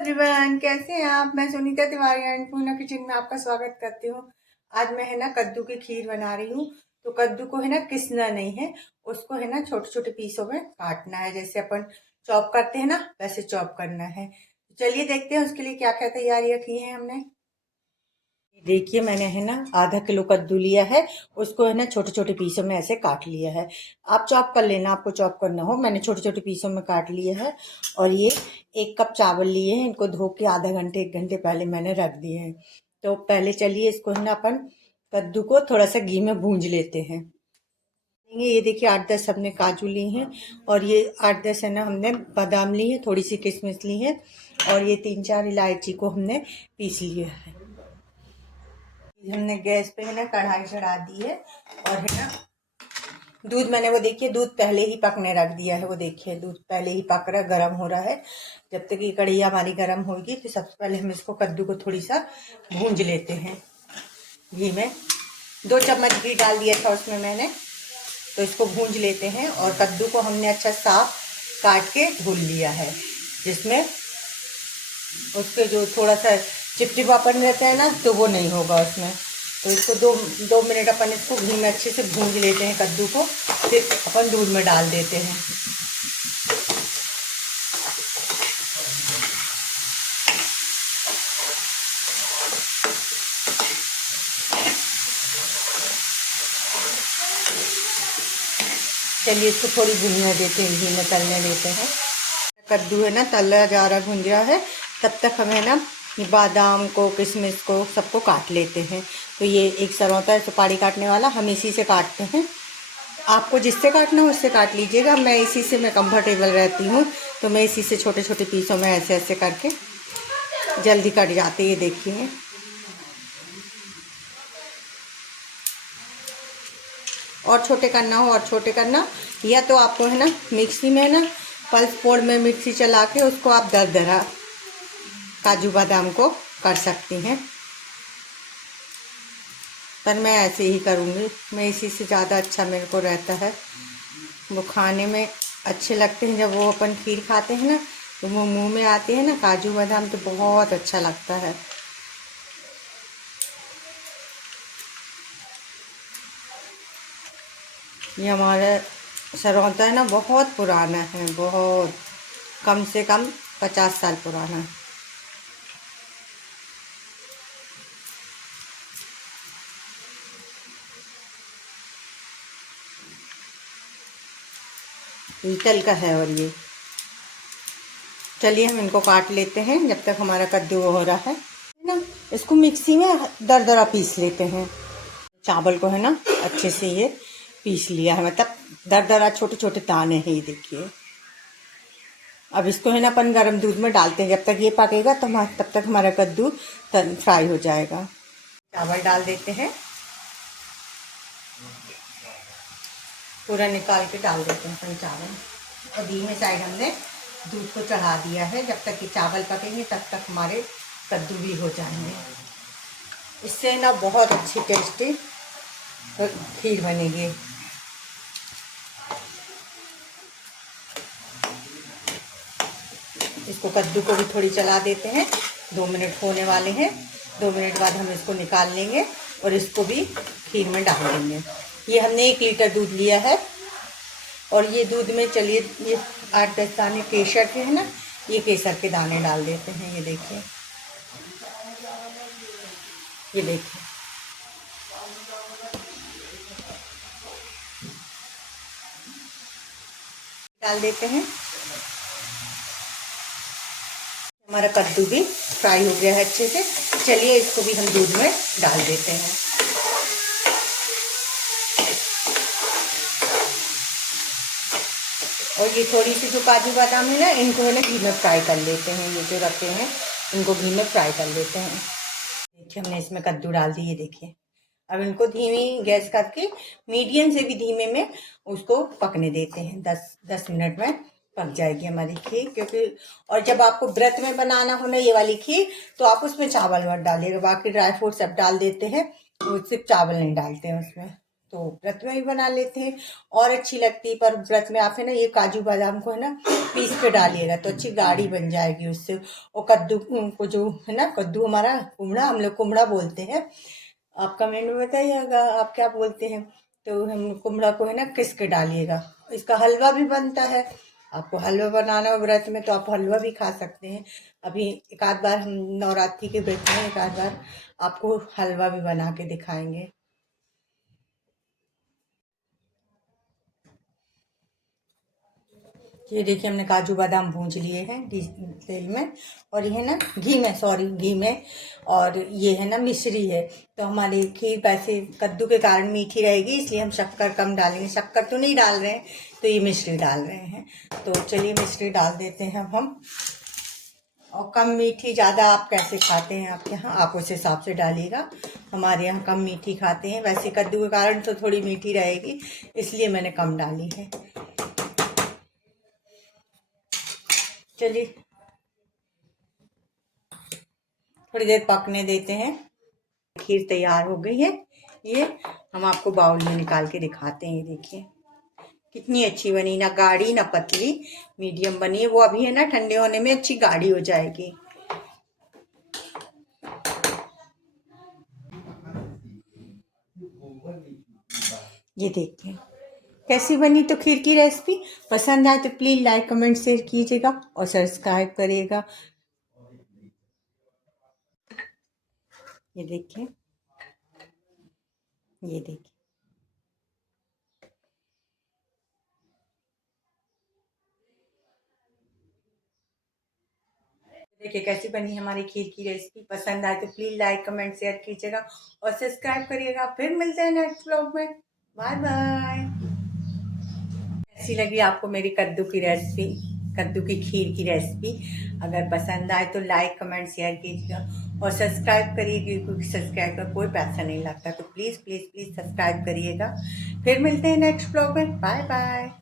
Everyone, कैसे हैं आप। मैं सुनीता तिवारी अन्नपूर्णा किचन में आपका स्वागत करती हूँ। आज मैं कद्दू की खीर बना रही हूँ। तो कद्दू को किसना नहीं है, उसको छोटे छोटे पीसों में काटना है। जैसे अपन चॉप करते हैं ना, वैसे चॉप करना है। तो चलिए देखते हैं उसके लिए क्या क्या तैयारियां की हैं हमने। देखिए मैंने आधा किलो कद्दू लिया है। उसको छोटे छोटे पीसों में ऐसे काट लिया है। आप चॉप कर लेना, आपको चॉप करना हो। मैंने छोटे छोटे पीसों में काट लिया है। और ये 1 कप चावल लिए हैं। इनको धो के आधा घंटे 1 घंटे पहले मैंने रख दिए हैं। तो पहले चलिए इसको अपन कद्दू को थोड़ा सा घी में भूंज लेते हैं। ये देखिए 8-10 हमने काजू ली हैं। और ये 8-10 हमने बादाम ली है, थोड़ी सी किशमिश ली है। और ये 3-4 इलायची को हमने पीस लिया है। हमने गैस पे कढ़ाई चढ़ा दी है। और दूध मैंने वो देखिए दूध पहले ही पकने रख दिया है। वो देखिए दूध पहले ही पक रहा, गर्म हो रहा है। जब तक ये कढ़ाई हमारी गर्म होगी तो सबसे पहले हम इसको कद्दू को थोड़ी सा भूंज लेते हैं घी में। 2 चम्मच घी डाल दिया था उसमें मैंने। तो इसको भूंज लेते हैं। और कद्दू को हमने अच्छा साफ काट के धुल लिया है, जिसमें उसके जो थोड़ा सा चिपचिपापन रहता है ना, तो वो नहीं होगा उसमें। तो इसको 2 मिनट अपन इसको घी में अच्छे से भूंज लेते हैं कद्दू को। फिर अपन दूध में डाल देते हैं। चलिए इसको थोड़ी भुनने देते हैं, घी में तलने देते हैं। कद्दू तला जा रहा, भुन रहा है। तब तक हमें बादाम को, किशमिश को, सबको काट लेते हैं। तो ये एक सरौता है सुपारी काटने वाला, हम इसी से काटते हैं। आपको जिससे काटना हो उससे काट लीजिएगा। मैं इसी से मैं कंफर्टेबल रहती हूँ, तो मैं इसी से छोटे छोटे पीसों में ऐसे ऐसे करके जल्दी कट जाते। ये देखिए, और छोटे करना हो और छोटे करना, या तो आपको मिक्सी में पल्स मोड में मिक्सी चला के उसको आप दरदरा काजू बादाम को कर सकती हैं। पर मैं ऐसे ही करूँगी। मैं इसी से ज़्यादा अच्छा मेरे को रहता है। वो खाने में अच्छे लगते हैं। जब वो अपन खीर खाते हैं ना, तो वो मुंह में आते हैं ना काजू बादाम, तो बहुत अच्छा लगता है। ये हमारा सरौता है बहुत पुराना है, बहुत कम से कम 50 साल पुराना है। पीतल का है। और ये चलिए हम इनको काट लेते हैं जब तक हमारा कद्दू हो रहा है ना। इसको मिक्सी में दरदरा पीस लेते हैं। चावल को अच्छे से ये पीस लिया है, मतलब दरदरा छोटे छोटे दाने हैं। ये देखिए। अब इसको अपन गर्म दूध में डालते हैं। जब तक ये पकेगा तो तब तक हमारा कद्दू फ्राई हो जाएगा। चावल डाल देते हैं, पूरा निकाल के डाल देते हैं अपन चावल। और धीमे साइड हमने दूध को चढ़ा दिया है। जब तक ये चावल पकेंगे तब तक हमारे कद्दू भी हो जाएंगे। इससे बहुत अच्छी टेस्टी खीर बनेगी। इसको कद्दू को भी थोड़ी चला देते हैं। 2 मिनट होने वाले हैं। 2 मिनट बाद हम इसको निकाल लेंगे और इसको भी खीर में डाल देंगे। ये हमने 1 लीटर दूध लिया है। और ये दूध में चलिए ये 8-10 दाने केसर के ये केसर के दाने डाल देते हैं। ये देखिए, ये देखिए। डाल देते हैं। हमारा कद्दू भी फ्राई हो गया है अच्छे से। चलिए इसको भी हम दूध में डाल देते हैं। और ये थोड़ी सी जो काजू बादाम है इनको घी में फ्राई कर लेते हैं। ये जो रखे हैं इनको घी में फ्राई कर लेते हैं। देखिए हमने इसमें कद्दू डाल दिए। देखिए अब इनको धीमी गैस करके मीडियम से भी धीमे में उसको पकने देते हैं। 10 मिनट में पक जाएगी हमारी खीर। क्योंकि और जब आपको व्रत में बनाना हो ना ये वाली खीर, तो आप उसमें चावल मत डालिएगा। बाकी ड्राई फ्रूट सब डाल देते हैं, सिर्फ चावल नहीं डालते हैं उसमें। तो व्रत में भी बना लेते हैं और अच्छी लगती है। पर व्रत में आप है ना ये काजू बादाम को है ना पीस के डालिएगा तो अच्छी गाढ़ी बन जाएगी उससे। और कद्दू को जो है ना, कद्दू हमारा कुमड़ा, हम लोग कुमड़ा बोलते हैं, आप कमेंट में बताइएगा आप क्या बोलते हैं। तो हम कुमड़ा को है ना किस के डालिएगा। इसका हलवा भी बनता है, आपको हलवा बनाना हो व्रत में तो आप हलवा भी खा सकते हैं। अभी एक आध बार हम नवरात्रि के व्रत में एक आध बार आपको हलवा भी बना के दिखाएंगे। ये देखिए हमने काजू बादाम भूंज लिए हैं तेल में, और ये है ना घी में, सॉरी घी में, और ये है ना मिश्री है। तो हमारी खीर वैसे कद्दू के कारण मीठी रहेगी, इसलिए हम शक्कर कम डालेंगे। शक्कर तो नहीं डाल रहे हैं, तो ये मिश्री डाल रहे हैं। तो चलिए मिश्री डाल देते हैं अब हम। और कम मीठी ज़्यादा आप कैसे खाते हैं आपके यहाँ, आप उस हिसाब से डालिएगा। हमारे यहाँ कम मीठी खाते हैं, वैसे कद्दू के कारण तो थोड़ी मीठी रहेगी, इसलिए मैंने कम डाली है। चलिए थोड़ी देर पकने देते हैं। खीर तैयार हो गई है, ये हम आपको बाउल में निकाल के दिखाते हैं। ये देखिए कितनी अच्छी बनी, ना गाढ़ी ना पतली, मीडियम बनी है। वो अभी है ना ठंडे होने में अच्छी गाढ़ी हो जाएगी। ये देखिए कैसी बनी। तो खीर की रेसिपी पसंद आए तो प्लीज़ लाइक कमेंट शेयर कीजिएगा और सब्सक्राइब करिएगा। ये देखिए, ये देखिए देखिए कैसी बनी हमारी खीर की रेसिपी। पसंद आए तो प्लीज़ लाइक कमेंट शेयर कीजिएगा और सब्सक्राइब करिएगा। फिर मिलते हैं नेक्स्ट व्लॉग में। Bye bye. कैसी लगी आपको मेरी कद्दू की रेसिपी, कद्दू की खीर की रेसिपी? अगर पसंद आए तो लाइक कमेंट शेयर कीजिएगा और सब्सक्राइब करिए, क्योंकि सब्सक्राइब का कोई पैसा नहीं लगता। तो प्लीज़ प्लीज़ प्लीज़ सब्सक्राइब करिएगा। फिर मिलते हैं नेक्स्ट ब्लॉग में। Bye bye.